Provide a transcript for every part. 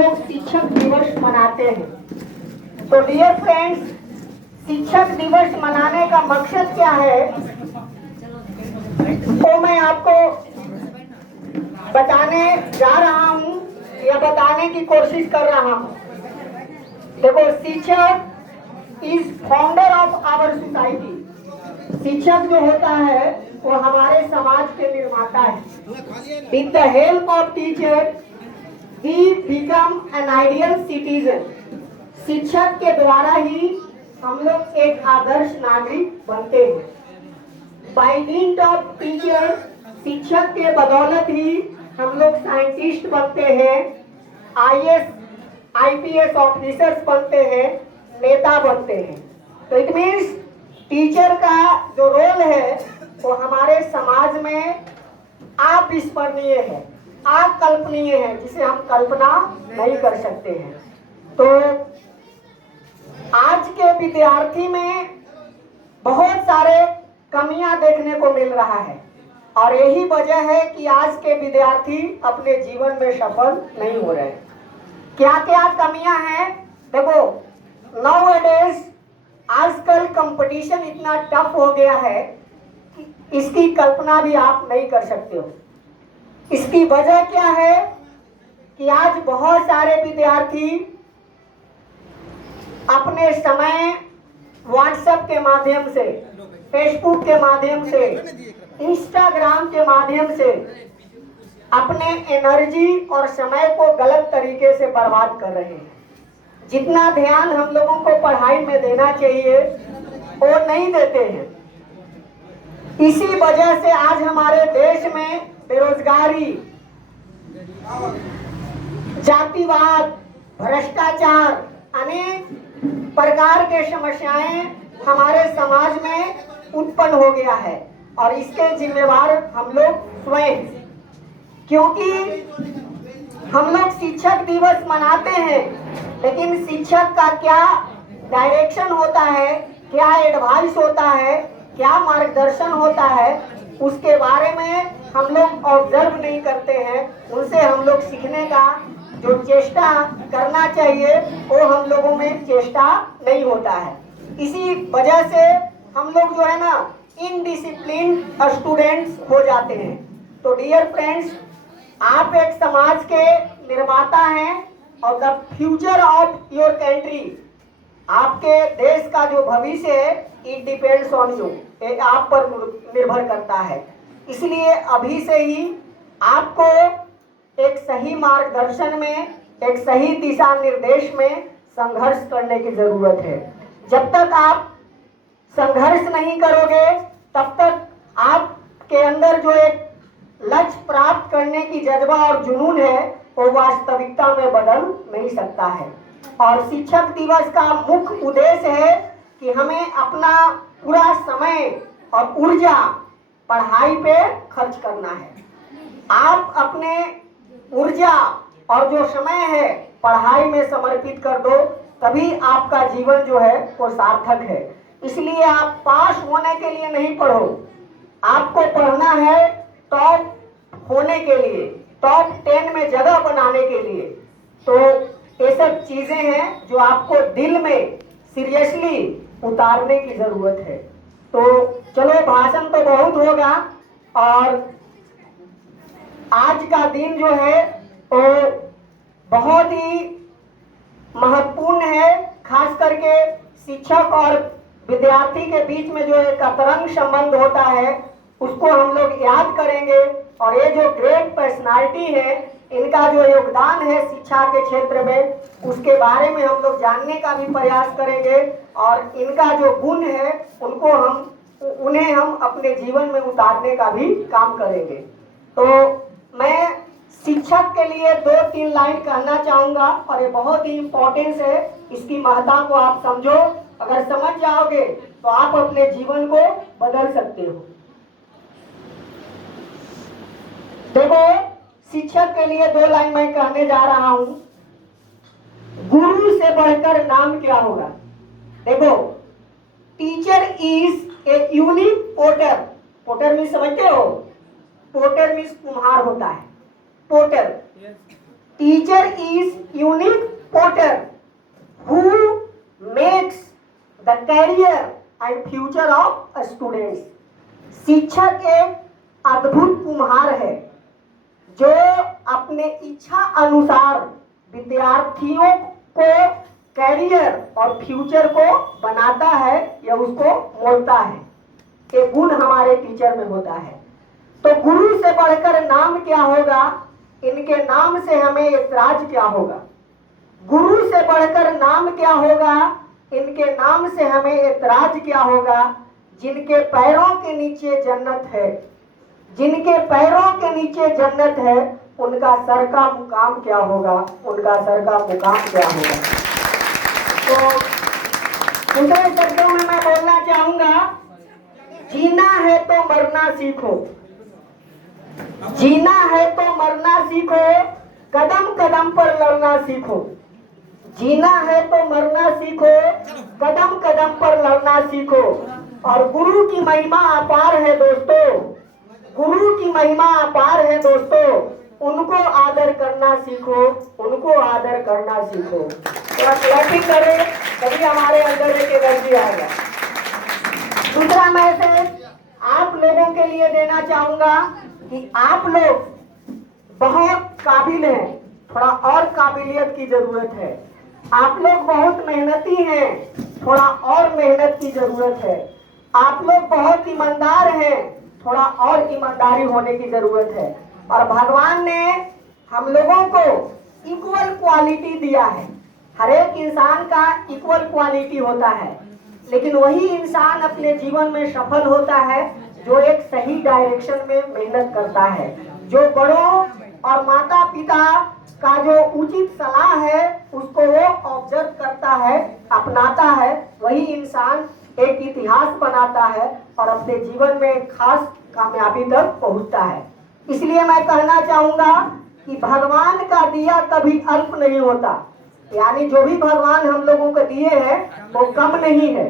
लोग शिक्षक दिवस मनाते हैं। तो डियर फ्रेंड्स, शिक्षक दिवस मनाने का मकसद क्या है तो मैं आपको बताने जा रहा हूं या बताने की कोशिश कर रहा हूं। देखो, shikshak is founder of our society. शिक्षक जो होता है वो हमारे समाज के निर्माता है। With the help of teacher we become an ideal citizen. शिक्षक के द्वारा ही हम लोग एक आदर्श नागरिक बनते हैं। बाय नीड ऑफ टीचर, शिक्षक के बदौलत ही हम लोग साइंटिस्ट बनते हैं, आईएएस आईपीएस ऑफिसर्स बनते हैं, नेता बनते हैं। तो इट मीन्स टीचर का जो रोल है वो हमारे समाज में अविस्मरणीय है, अकल्पनीय है, जिसे हम कल्पना नहीं कर सकते हैं। तो आज के विद्यार्थी में बहुत सारे कमियां देखने को मिल रहा है और यही वजह है कि आज के विद्यार्थी अपने जीवन में सफल नहीं हो रहे। क्या क्या कमियां हैं? देखो, नाउअडेज आजकल कंपटीशन इतना टफ हो गया है कि इसकी कल्पना भी आप नहीं कर सकते हो। इसकी वजह क्या है कि आज बहुत सारे विद्यार्थी अपने समय व्हाट्सएप के माध्यम से, फेसबुक के माध्यम से, इंस्टाग्राम के माध्यम से अपने एनर्जी और समय को गलत तरीके से बर्बाद कर रहे हैं। जितना ध्यान हम लोगों को पढ़ाई में देना चाहिए वो नहीं देते हैं। इसी वजह से आज हमारे देश में बेरोजगारी, जातिवाद, भ्रष्टाचार, अनेक प्रकार के समस्याएं हमारे समाज में उत्पन्न हो गया है और इसके जिम्मेवार हम लोग स्वयं। क्योंकि हम लोग शिक्षक दिवस मनाते हैं, लेकिन शिक्षक का क्या डायरेक्शन होता है, क्या एडवाइस होता है, क्या मार्गदर्शन होता है, उसके बारे में हम लोग ऑब्जर्व नहीं करते हैं। उनसे हम लोग सीखने का जो चेष्टा करना चाहिए वो हम लोगों में चेष्टा नहीं होता है। इसी वजह से हम लोग जो है ना इनडिसिप्लिन स्टूडेंट्स हो जाते हैं। तो डियर फ्रेंड्स, आप एक समाज के निर्माता हैं और the future of your country, आपके देश का जो भविष्य है इट डिपेंड्स ऑन यू, आप पर निर्भर करता है। इसलिए अभी से ही आपको एक सही मार्गदर्शन में, एक सही दिशा निर्देश में संघर्ष करने की जरूरत है। जब तक आप संघर्ष नहीं करोगे तब तक आपके अंदर जो एक लक्ष्य प्राप्त करने की जज्बा और जुनून है वो वास्तविकता में बदल नहीं सकता है। और शिक्षक दिवस का मुख्य उद्देश्य है कि हमें अपना पूरा समय और ऊर्जा पढ़ाई पे खर्च करना है। आप अपने ऊर्जा और जो समय है पढ़ाई में समर्पित कर दो, तभी आपका जीवन जो है वो सार्थक है। इसलिए आप पास होने के लिए नहीं पढ़ो, आपको पढ़ना है टॉप होने के लिए, टॉप 10 में जगह बनाने के लिए। तो ये सब चीजें हैं जो आपको दिल में सीरियसली उतारने की जरूरत है। तो चलो, भाषण तो बहुत होगा और आज का दिन जो है वो बहुत ही महत्वपूर्ण है। खास करके शिक्षक और विद्यार्थी के बीच में जो एक अंतरंग संबंध होता है उसको हम लोग याद करेंगे। और ये जो ग्रेट पर्सनालिटी है, इनका जो योगदान है शिक्षा के क्षेत्र में, उसके बारे में हम लोग जानने का भी प्रयास करेंगे और इनका जो गुण है उन्हें हम अपने जीवन में उतारने का भी काम करेंगे। तो मैं शिक्षक के लिए 2-3 लाइन कहना चाहूंगा और ये बहुत ही इम्पोर्टेंस है। इसकी महत्ता को आप समझो, अगर समझ जाओगे तो आप अपने जीवन को बदल सकते हो। देखो, शिक्षक के लिए 2 लाइन मैं कहने जा रहा हूं। गुरु से बढ़कर नाम क्या होगा? देखो, teacher is a unique potter. Potter means समझते हो? पोटर मीन्स कुम्हार होता है, potter. Teacher is unique porter who makes the career and future of students. शिक्षक एक अद्भुत कुम्हार है जो अपने इच्छा अनुसार विद्यार्थियों को कैरियर और फ्यूचर को बनाता है या उसको मोड़ता है। ये गुण हमारे टीचर में होता है। तो गुरु से बढ़कर नाम क्या होगा, इनके नाम से हमें ऐतराज क्या होगा। गुरु से बढ़कर नाम क्या होगा, इनके नाम से हमें ऐतराज क्या होगा। जिनके पैरों के नीचे जन्नत है, जिनके पैरों के नीचे जन्नत है, उनका सर का मुकाम क्या होगा, उनका सर का मुकाम क्या होगा। तो दूसरे शब्दों में मैं बोलना चाहूंगा, जीना है तो मरना सीखो, जीना है तो मरना सीखो, कदम कदम पर लड़ना सीखो। जीना है तो मरना सीखो, कदम कदम पर लड़ना सीखो। और गुरु की महिमा अपार है दोस्तों, गुरु की महिमा अपार है दोस्तों। उनको आदर करना सीखो, उनको आदर करना सीखो। थोड़ा क्लैपिंग करें, तभी हमारे अंदर एक एनर्जी आएगा। दूसरा मैसेज आप लोगों के लिए देना चाहूंगा कि आप लोग बहुत काबिल हैं, थोड़ा और काबिलियत की जरूरत है। आप लोग बहुत मेहनती हैं, थोड़ा और मेहनत की जरूरत है। आप लोग बहुत ईमानदार हैं, थोड़ा और ईमानदारी होने की जरूरत है। और भगवान ने हम लोगों को इक्वल क्वालिटी दिया है। हर एक इंसान का इक्वल क्वालिटी होता है, लेकिन वही इंसान अपने जीवन में सफल होता है जो एक सही डायरेक्शन में मेहनत करता है, जो बड़ों और माता पिता का जो उचित सलाह है उसको वो ऑब्जर्व करता है, अपनाता है। वही इंसान एक इतिहास बनाता है और अपने जीवन में एक खास कामयाबी तक पहुंचता है। इसलिए मैं कहना चाहूंगा कि भगवान का दिया कभी अल्प नहीं होता, यानी जो भी भगवान हम लोगों को दिए हैं वो कम नहीं है।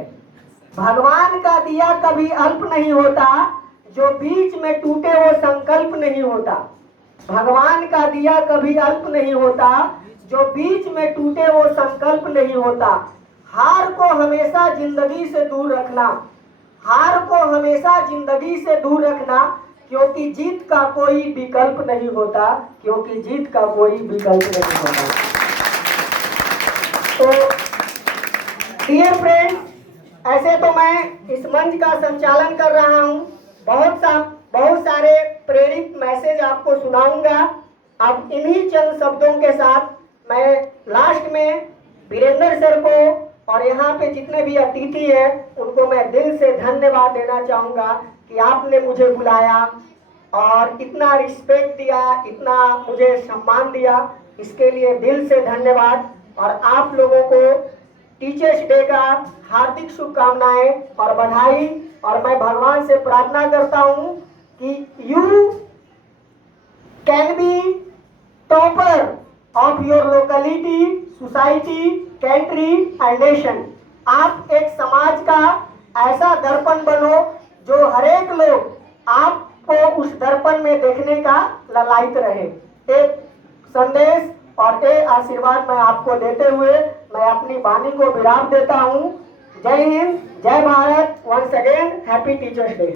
भगवान का दिया कभी अल्प नहीं होता, जो बीच में टूटे वो संकल्प नहीं होता। भगवान का दिया कभी अल्प नहीं होता, जो बीच में टूटे वो संकल्प नहीं होता। हार को हमेशा जिंदगी से दूर रखना, हार को हमेशा जिंदगी से दूर रखना, क्योंकि जीत का कोई विकल्प नहीं होता, क्योंकि जीत का कोई विकल्प नहीं होता। तो डियर फ्रेंड्स, ऐसे तो मैं इस मंच का संचालन कर रहा हूँ, बहुत सारे प्रेरित मैसेज आपको सुनाऊंगा। अब इन्हीं चंद शब्दों के साथ मैं लास्ट में वीरेंद्र सर को और यहाँ पे जितने भी अतिथि हैं उनको मैं दिल से धन्यवाद देना चाहूँगा कि आपने मुझे बुलाया और इतना रिस्पेक्ट दिया, इतना मुझे सम्मान दिया, इसके लिए दिल से धन्यवाद। और आप लोगों को टीचर्स डे का हार्दिक शुभकामनाएं और बधाई। और मैं भगवान से प्रार्थना करता हूँ कि you can be topper of your locality, society, country and nation. आप एक समाज का ऐसा दर्पण बनो जो हरेक लोग आपको उस दर्पण में देखने का ललायित रहे। एक संदेश और एक आशीर्वाद मैं आपको देते हुए मैं अपनी वाणी को विराम देता हूँ। जय हिंद, जय Bharat. Once again happy teachers day.